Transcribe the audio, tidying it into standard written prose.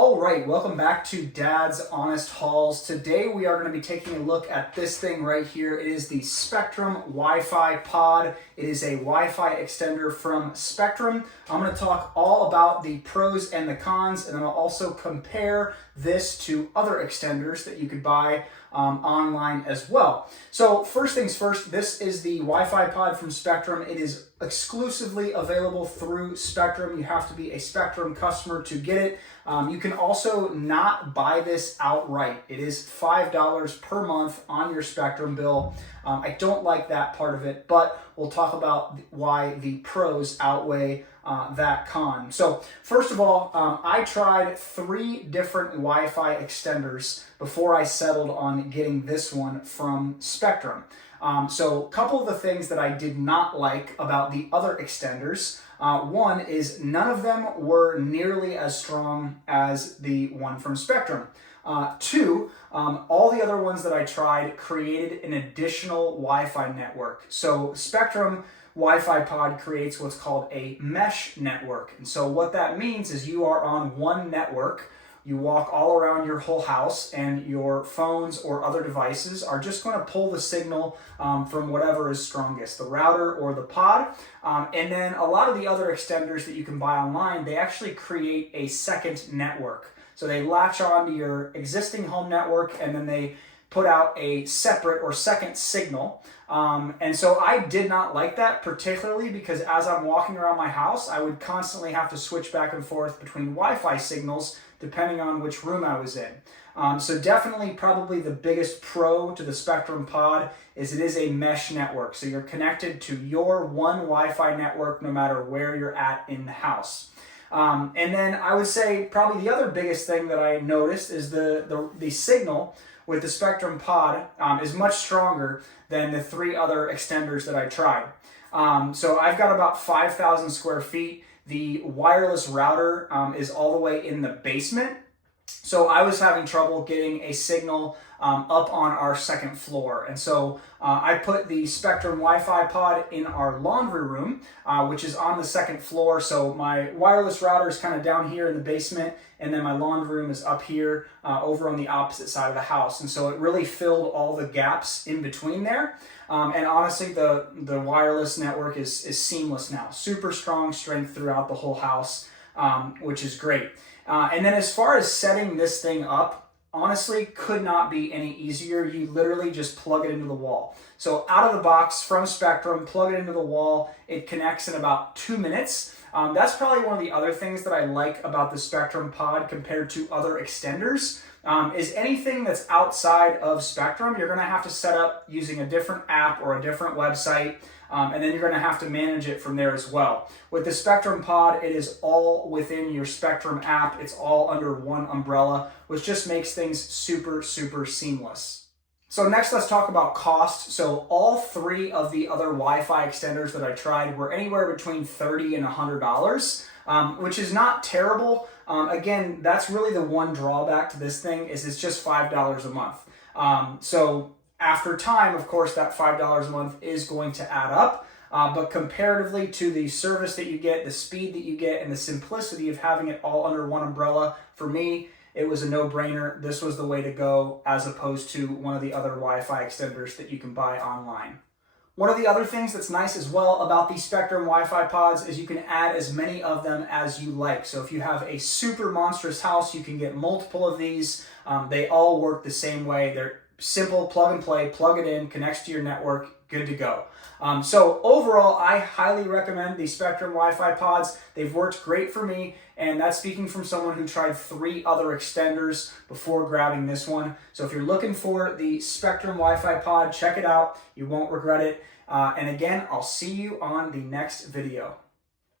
All right, welcome back to Dad's Honest Hauls. Today we are going to be taking a look at this thing right here. It is the Spectrum Wi-Fi Pod. It is a Wi-Fi extender from Spectrum. I'm going to talk all about the pros and the cons, and then I'll also compare this to other extenders that you could buy online as well. So first things first, this is the Wi-Fi Pod from Spectrum. It is exclusively available through Spectrum. You have to be a Spectrum customer to get it. You can also not buy this outright. It is $5 per month on your Spectrum bill. I don't like that part of it, but we'll talk about why the pros outweigh that con. So first of all, I tried 3 different Wi-Fi extenders before I settled on getting this one from Spectrum. So a couple of the things that I did not like about the other extenders. One is none of them were nearly as strong as the one from Spectrum. 2, all the other ones that I tried created an additional Wi-Fi network. So Spectrum Wi-Fi Pod creates what's called a mesh network. And so what that means is you are on one network. You walk all around your whole house, and your phones or other devices are just going to pull the signal from whatever is strongest, the router or the pod. And then a lot of the other extenders that you can buy online, they actually create a second network. So they latch on to your existing home network, and then they put out a separate or second signal. And so I did not like that, particularly because as I'm walking around my house, I would constantly have to switch back and forth between Wi-Fi signals depending on which room I was in. So definitely probably the biggest pro to the Spectrum Pod is it is a mesh network. So you're connected to your one Wi-Fi network no matter where you're at in the house. And then I would say probably the other biggest thing that I noticed is the signal with the Spectrum Pod is much stronger than the 3 other extenders that I tried. So I've got about 5,000 square feet. The wireless router is all the way in the basement. So I was having trouble getting a signal up on our second floor. And so I put the Spectrum Wi-Fi Pod in our laundry room, which is on the second floor. So my wireless router is kind of down here in the basement, and then my laundry room is up here over on the opposite side of the house. And so it really filled all the gaps in between there. And honestly, the wireless network is seamless now. Super strong strength throughout the whole house, which is great. And then as far as setting this thing up, honestly, could not be any easier. You literally just plug it into the wall. So out of the box from Spectrum, plug it into the wall. It connects in about 2 minutes. That's probably one of the other things that I like about the Spectrum Pod compared to other extenders. Is anything that's outside of Spectrum, you're going to have to set up using a different app or a different website. And then you're going to have to manage it from there as well. With the Spectrum Pod, it is all within your Spectrum app. It's all under one umbrella, which just makes things super, super seamless. So next, let's talk about cost. So all 3 of the other Wi-Fi extenders that I tried were anywhere between $30 and $100, which is not terrible. Again, that's really the one drawback to this thing is it's just $5 a month. So after time, of course, that $5 a month is going to add up. But comparatively to the service that you get, the speed that you get, and the simplicity of having it all under one umbrella, for me, it was a no-brainer. This was the way to go as opposed to one of the other Wi-Fi extenders that you can buy online. One of the other things that's nice as well about these Spectrum Wi-Fi pods is you can add as many of them as you like. So if you have a super monstrous house, you can get multiple of these. They all work the same way. They're simple, plug and play, plug it in, connects to your network, good to go. So overall, I highly recommend the Spectrum Wi-Fi pods. They've worked great for me, and that's speaking from someone who tried 3 other extenders before grabbing this one. So if you're looking for the Spectrum Wi-Fi pod, check it out. You won't regret it. And again, I'll see you on the next video.